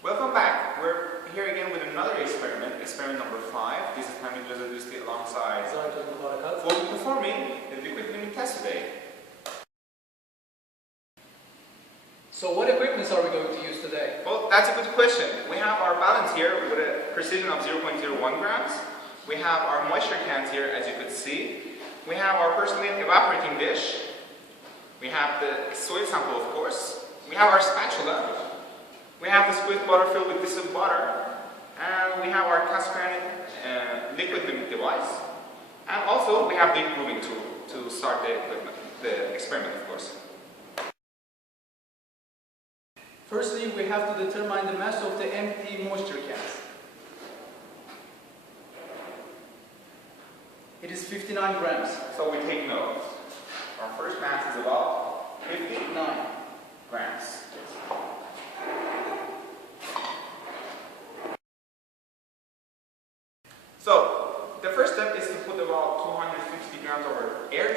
Welcome back. We're here again with another experiment, experiment number 5. This is Hamid Rezadusti alongside for performing the liquid limit test today. So what equipments are we going to use today? Well, that's a good question. We have our balance here with a precision of 0.01 grams. We have our moisture cans here, as you could see. We have our porcelain evaporating dish. We have the soil sample, of course. We have our spatula. We have the squeezed butter filled with distilled butter. And we have our cast granite liquid limit device. And also we have the grooving tool to start the experiment, of course. Firstly, we have to determine the mass of the empty moisture cans. It is 59 grams. So we take note. Our first mass is about 59 grams. So the first step is to put about 250 grams of our air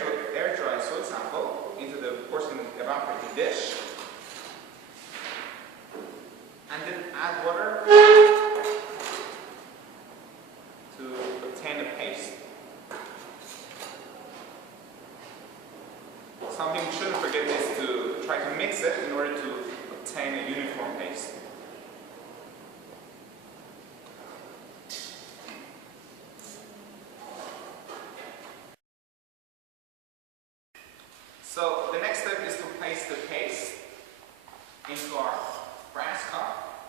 dry soil sample into the porcelain evaporating dish. And then add water to obtain a paste. Something we shouldn't forget is to try to mix it in order to obtain a uniform paste. So the next step is to place the paste into our brass cup,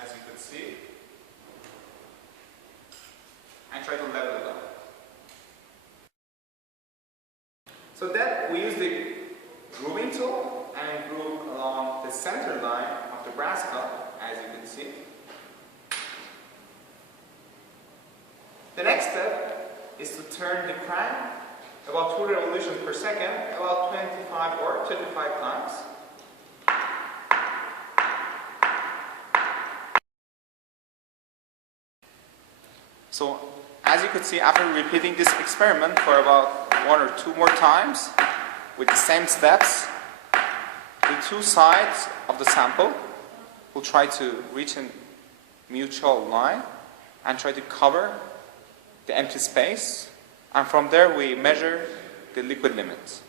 as you could see, and try to level it up. So then we use the grooving tool and groove along the center line of the brass cup, as you can see. The next step is to turn the crank about 2 revolutions per second, about 25 or 35 times. So, as you could see, after repeating this experiment for about 1 or 2 more times, with the same steps, the two sides of the sample will try to reach a mutual line and try to cover the empty space. And from there we measure the liquid limit.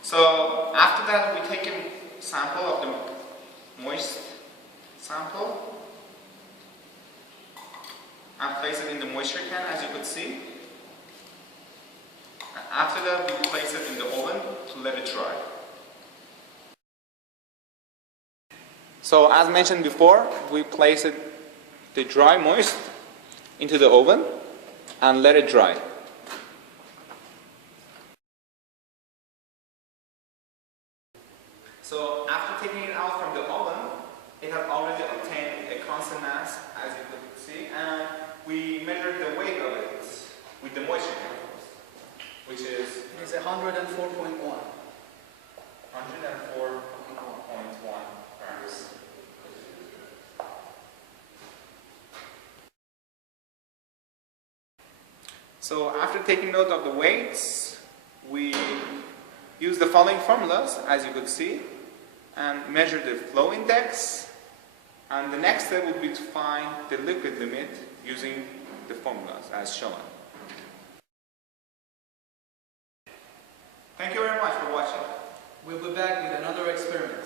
So after that we take a sample of the moist sample and place it in the moisture can, as you could see. And after that we place it in the oven to let it dry. So as mentioned before, we place the dry moist into the oven and let it dry. So after taking it out from the oven, it has already obtained a constant mass, as you could see, and we measured the weight of it with the moisture chemicals, which is... It is 104.1. 104.1 grams. So after taking note of the weights, we use the following formulas, as you could see, and measure the flow index. And the next step would be to find the liquid limit using the formulas as shown. Thank you very much for watching. We'll be back with another experiment.